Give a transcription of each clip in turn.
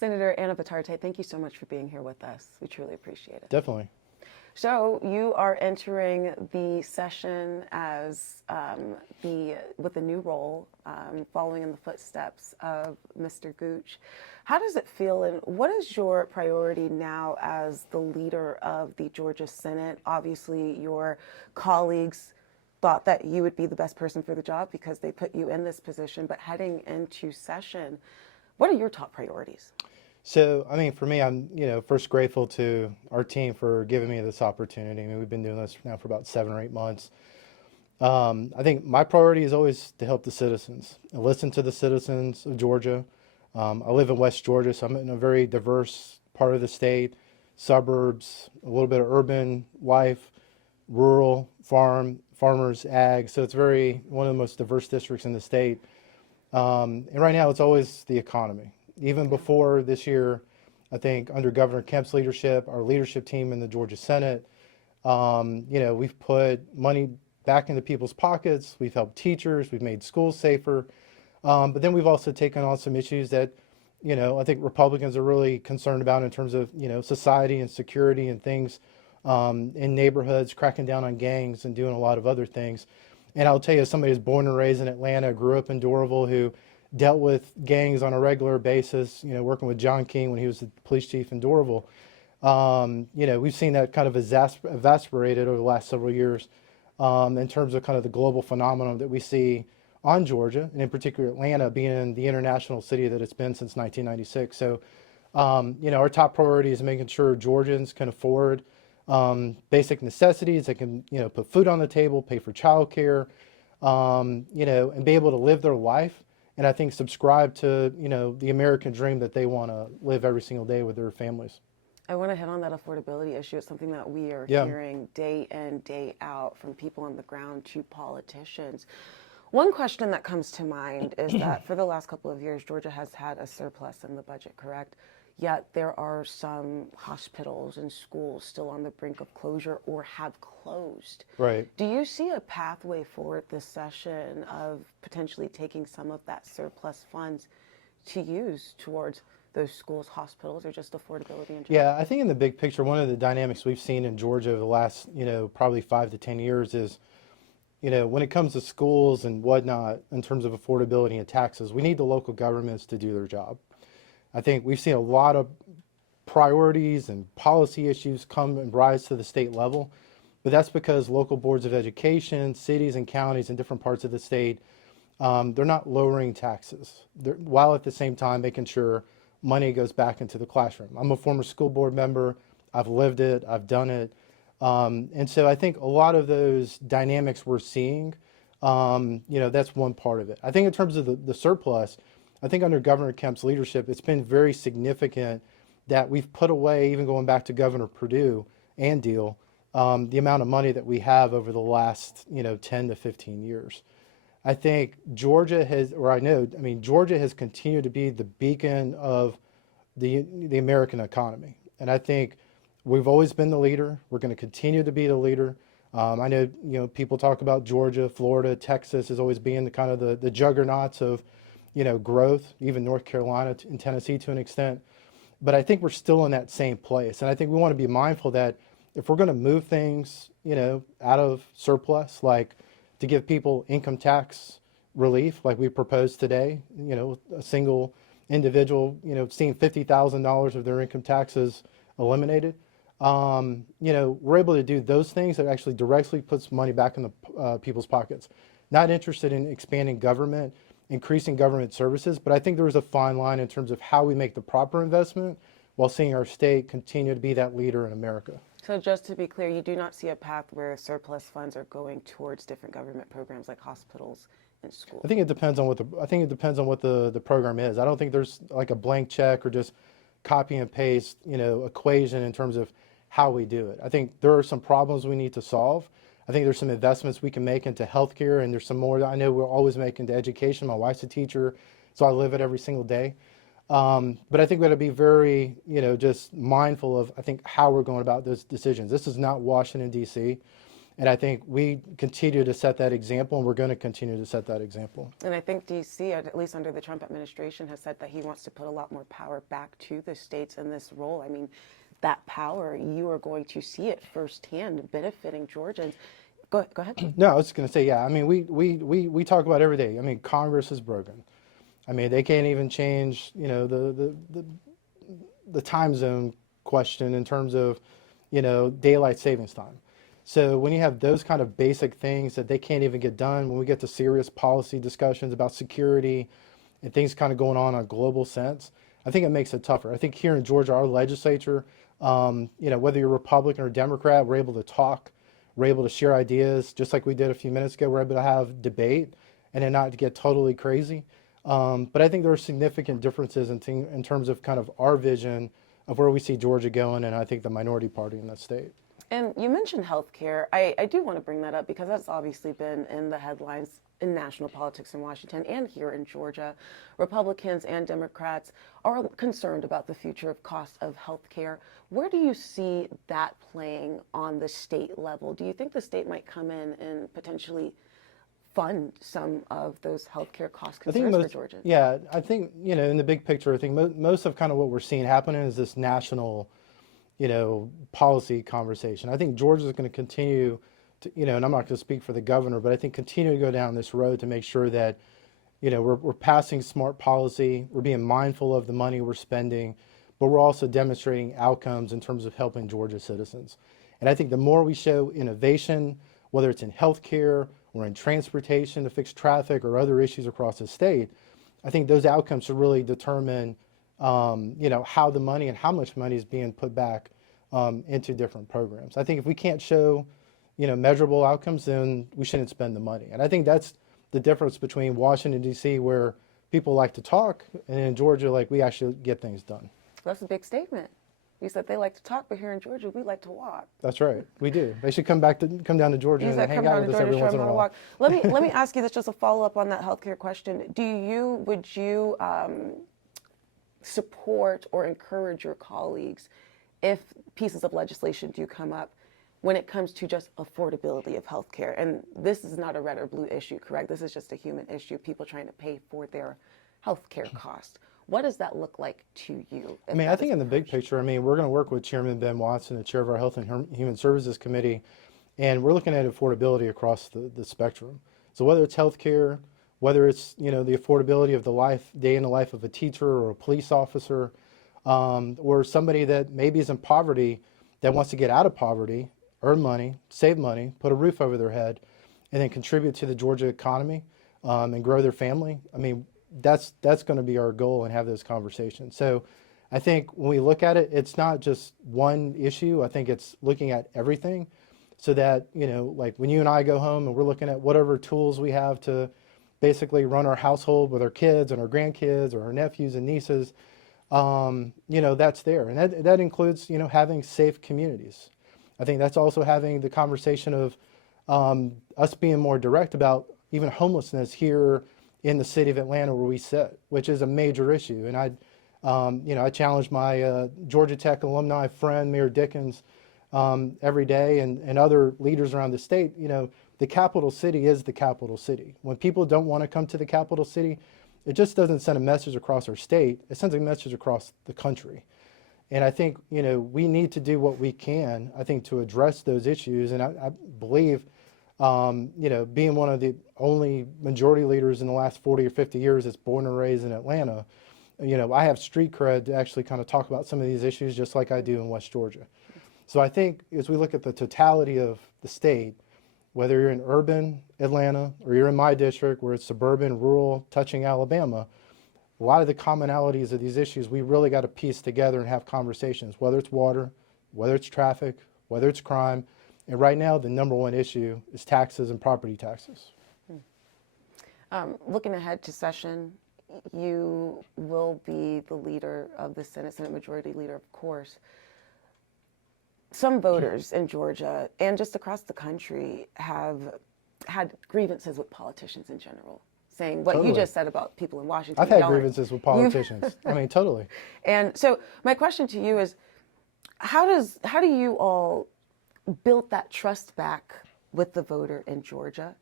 Senator Anavitarte, thank you so much for being here with us. We truly appreciate it. Definitely. So you are entering the session with a new role, following in the footsteps of Mr. Gooch. How does it feel, and what is your priority now as the leader of the Georgia Senate? Obviously, your colleagues thought that you would be the best person for the job because they put you in this position, but heading into session, what are your top priorities? So, I mean, for me, I'm, first grateful to our team for giving me this opportunity. I mean, we've been doing this now for about 7 or 8 months. I think my priority is always to help the citizens and listen to the citizens of Georgia. I live in West Georgia, so I'm in a very diverse part of the state, suburbs, a little bit of urban life, rural, farmers, ag. So it's one of the most diverse districts in the state. And right now, it's always the economy. Even before this year, I think under Governor Kemp's leadership, our leadership team in the Georgia Senate, we've put money back into people's pockets. We've helped teachers. We've made schools safer. But then we've also taken on some issues that, I think Republicans are really concerned about in terms of, society and security and things in neighborhoods, cracking down on gangs and doing a lot of other things. And I'll tell you, as somebody who's born and raised in Atlanta, grew up in Doraville, who dealt with gangs on a regular basis, working with John King when he was the police chief in Doraville. We've seen that kind of exacerbated over the last several years in terms of kind of the global phenomenon that we see on Georgia, and in particular Atlanta being the international city that it's been since 1996. So, our top priority is making sure Georgians can afford basic necessities. They can, put food on the table, pay for childcare, and be able to live their life. And I think subscribe to, the American dream that they want to live every single day with their families. I want to hit on that affordability issue. It's something that we are hearing day in, day out from people on the ground to politicians. One question that comes to mind is that for the last couple of years, Georgia has had a surplus in the budget, correct? Yet there are some hospitals and schools still on the brink of closure or have closed. Right. Do you see a pathway forward this session of potentially taking some of that surplus funds to use towards those schools, hospitals, or just affordability in general? Yeah, I think in the big picture, one of the dynamics we've seen in Georgia over the last, probably 5 to 10 years is, when it comes to schools and whatnot, in terms of affordability and taxes, we need the local governments to do their job. I think we've seen a lot of priorities and policy issues come and rise to the state level, but that's because local boards of education, cities and counties in different parts of the state, they're not lowering taxes, while at the same time making sure money goes back into the classroom. I'm a former school board member. I've lived it. I've done it. And so I think a lot of those dynamics we're seeing, that's one part of it. I think in terms of the surplus, I think under Governor Kemp's leadership, it's been very significant that we've put away, even going back to Governor Perdue and Deal, the amount of money that we have over the last, 10 to 15 years. I think Georgia has continued to be the beacon of the American economy. And I think we've always been the leader. We're going to continue to be the leader. I know, people talk about Georgia, Florida, Texas as always being the kind of the juggernauts of, growth, even North Carolina and Tennessee to an extent. But I think we're still in that same place. And I think we want to be mindful that if we're going to move things, out of surplus, like to give people income tax relief, like we proposed today, a single individual, seeing $50,000 of their income taxes eliminated, we're able to do those things that actually directly puts money back in the people's pockets. Not interested in expanding government, increasing government services, but I think there is a fine line in terms of how we make the proper investment while seeing our state continue to be that leader in America. So just to be clear, you do not see a path where surplus funds are going towards different government programs like hospitals and schools? I think it depends on what the program is. I don't think there's like a blank check or just copy and paste, equation in terms of how we do it. I think there are some problems we need to solve. I think there's some investments we can make into healthcare, and there's some more that I know we're always making into education. My wife's a teacher, so I live it every single day. But I think we got to be very, just mindful of, I think, how we're going about those decisions. This is not Washington, D.C. And I think we continue to set that example, and we're going to continue to set that example. And I think DC, at least under the Trump administration, has said that he wants to put a lot more power back to the states in this role. I mean, that power, you are going to see it firsthand benefiting Georgians. Go ahead. No, I was just going to say, yeah, I mean, we talk about it every day. I mean, Congress is broken. I mean, they can't even change, you know, the time zone question in terms of, you know, daylight savings time. So when you have those kind of basic things that they can't even get done, when we get to serious policy discussions about security and things kind of going on a global sense, I think it makes it tougher. I think here in Georgia, our legislature, you know, whether you're Republican or Democrat, we're able to talk, we're able to share ideas, just like we did a few minutes ago. We're able to have debate and then not get totally crazy. But I think there are significant differences in terms of kind of our vision of where we see Georgia going, and I think the minority party in that state. And you mentioned healthcare. I do want to bring that up because that's obviously been in the headlines in national politics in Washington and here in Georgia. Republicans and Democrats are concerned about the future of cost of healthcare. Where do you see that playing on the state level? Do you think the state might come in and potentially fund some of those healthcare cost concerns for Georgians? Yeah, I think, you know, in the big picture, I think most of kind of what we're seeing happening is this national, you know, policy conversation. I think Georgia is going to continue to, you know, and I'm not going to speak for the governor, but I think continue to go down this road to make sure that, you know, we're passing smart policy, we're being mindful of the money we're spending, but we're also demonstrating outcomes in terms of helping Georgia citizens. And I think the more we show innovation, whether it's in healthcare or in transportation to fix traffic or other issues across the state, I think those outcomes should really determine you know, how the money and how much money is being put back into different programs. I think if we can't show, you know, measurable outcomes, then we shouldn't spend the money. And I think that's the difference between Washington, D.C., where people like to talk, and in Georgia, like, we actually get things done. That's a big statement. You said they like to talk, but here in Georgia, we like to walk. That's right. We do. They should come down to Georgia and hang out with us every once in a while. Let me ask you this, just a follow-up on that healthcare question. Would you support or encourage your colleagues if pieces of legislation do come up when it comes to just affordability of healthcare? And this is not a red or blue issue, correct? This is just a human issue, people trying to pay for their healthcare costs. What does that look like to you? I mean, I think in the big picture, I mean, we're going to work with Chairman Ben Watson, the chair of our Health and Human Services Committee, and we're looking at affordability across the spectrum. So whether it's healthcare, whether it's, you know, the affordability of the day in the life of a teacher or a police officer, or somebody that maybe is in poverty that wants to get out of poverty, earn money, save money, put a roof over their head, and then contribute to the Georgia economy and grow their family. I mean, that's going to be our goal and have those conversations. So I think when we look at it, it's not just one issue. I think it's looking at everything so that, you know, like when you and I go home and we're looking at whatever tools we have to basically run our household with our kids and our grandkids or our nephews and nieces, you know, that's there. And that includes, you know, having safe communities. I think that's also having the conversation of us being more direct about even homelessness here in the city of Atlanta where we sit, which is a major issue. And I challenge my Georgia Tech alumni friend, Mayor Dickens, every day and other leaders around the state. You know, the capital city is the capital city. When people don't want to come to the capital city, it just doesn't send a message across our state. It sends a message across the country. And I think, you know, we need to do what we can, I think, to address those issues. And I believe, you know, being one of the only majority leaders in the last 40 or 50 years that's born and raised in Atlanta, you know, I have street cred to actually kind of talk about some of these issues just like I do in West Georgia. So I think as we look at the totality of the state, whether you're in urban Atlanta or you're in my district where it's suburban, rural, touching Alabama, a lot of the commonalities of these issues we really got to piece together and have conversations, whether it's water, whether it's traffic, whether it's crime. And right now, the number one issue is taxes and property taxes. Looking ahead to session, you will be the leader of the Senate Majority Leader, of course. Some voters in Georgia and just across the country have had grievances with politicians in general, saying what you just said about people in Washington. I've had grievances with politicians. I mean, totally. And so my question to you is, how do you all build that trust back with the voter in Georgia?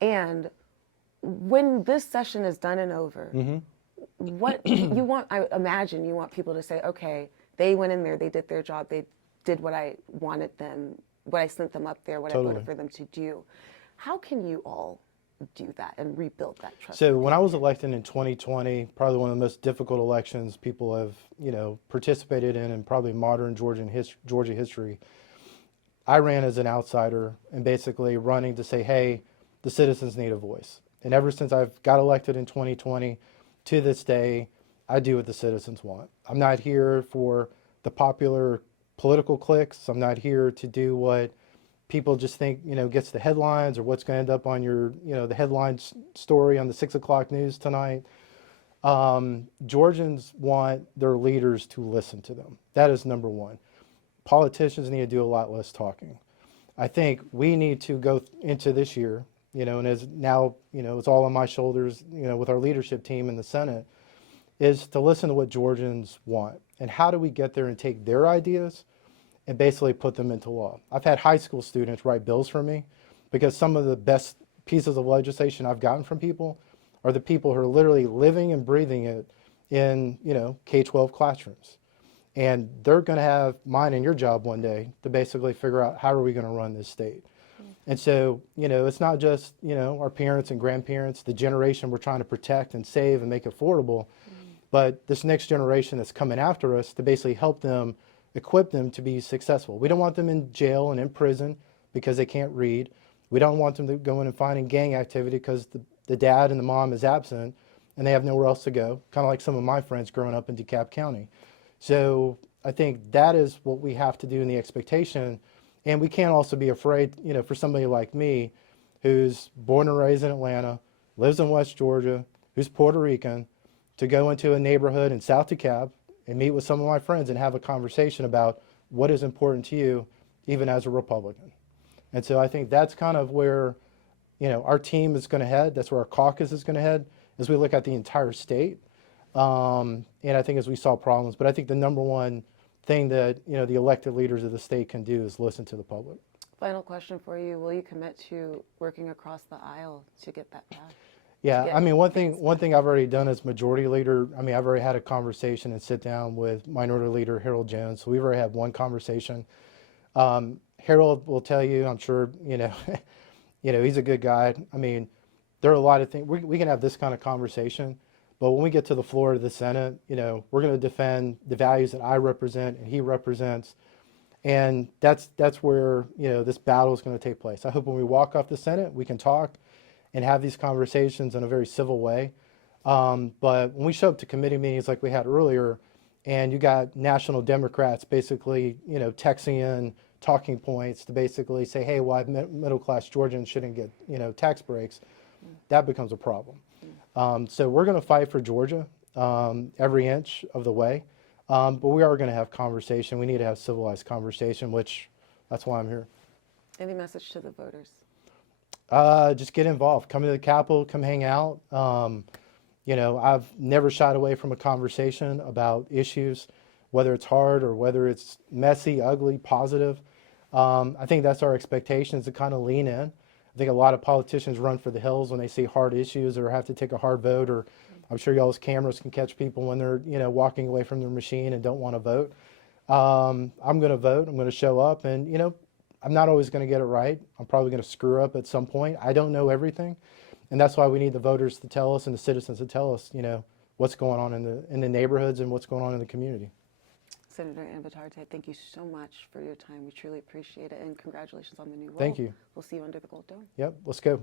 And when this session is done and over, what you want, I imagine you want people to say, okay, they went in there, they did their job, they did what I wanted them, what I sent them up there, what I voted for them to do. How can you all do that and rebuild that trust? So when I was elected in 2020, probably one of the most difficult elections people have, participated in probably modern Georgia history, I ran as an outsider and basically running to say, hey, the citizens need a voice. And ever since I've got elected in 2020 to this day, I do what the citizens want. I'm not here for the popular political cliques. I'm not here to do what people just think, gets the headlines or what's going to end up on your, the headlines story on the 6 o'clock news tonight. Georgians want their leaders to listen to them. That is number one. Politicians need to do a lot less talking. I think we need to go into this year, and as now, it's all on my shoulders, with our leadership team in the Senate, is to listen to what Georgians want. And how do we get there and take their ideas and basically put them into law? I've had high school students write bills for me because some of the best pieces of legislation I've gotten from people are the people who are literally living and breathing it in, K-12 classrooms. And they're going to have mine and your job one day to basically figure out how are we going to run this state. And so, it's not just, our parents and grandparents, the generation we're trying to protect and save and make affordable, but this next generation that's coming after us to basically help them, equip them to be successful. We don't want them in jail and in prison because they can't read. We don't want them to go in and find in gang activity because the dad and the mom is absent and they have nowhere else to go, kind of like some of my friends growing up in DeKalb County. So I think that is what we have to do in the expectation. And we can't also be afraid, for somebody like me who's born and raised in Atlanta, lives in West Georgia, who's Puerto Rican, to go into a neighborhood in South DeKalb and meet with some of my friends and have a conversation about what is important to you, even as a Republican. And so I think that's kind of where, our team is going to head. That's where our caucus is going to head as we look at the entire state. And I think as we solve problems, but I think the number one thing that, the elected leaders of the state can do is listen to the public. Final question for you. Will you commit to working across the aisle to get that passed? Yeah, I mean, one thing I've already done as majority leader, I've already had a conversation and sit down with Minority Leader Harold Jones. So we've already had one conversation. Harold will tell you, I'm sure, he's a good guy. There are a lot of things, we can have this kind of conversation, but when we get to the floor of the Senate, we're going to defend the values that I represent and he represents. And that's where, this battle is going to take place. I hope when we walk off the Senate, we can talk and have these conversations in a very civil way. But when we show up to committee meetings like we had earlier, and you got national Democrats basically, texting in talking points to basically say, hey, why middle-class Georgians shouldn't get, tax breaks, that becomes a problem. So we're going to fight for Georgia every inch of the way. But we are going to have conversation. We need to have civilized conversation, which that's why I'm here. Any message to the voters? Just get involved. Come to the Capitol, come hang out. I've never shied away from a conversation about issues, whether it's hard or whether it's messy, ugly, positive. I think that's our expectations to kind of lean in. I think a lot of politicians run for the hills when they see hard issues or have to take a hard vote, or I'm sure y'all's cameras can catch people when they're, walking away from their machine and don't want to vote. I'm going to vote. I'm going to show up, and, I'm not always going to get it right. I'm probably going to screw up at some point. I don't know everything. And that's why we need the voters to tell us and the citizens to tell us, what's going on in the neighborhoods and what's going on in the community. Senator Anavitarte, thank you so much for your time. We truly appreciate it, and congratulations on the new role. Thank you. We'll see you under the gold dome. Yep, let's go.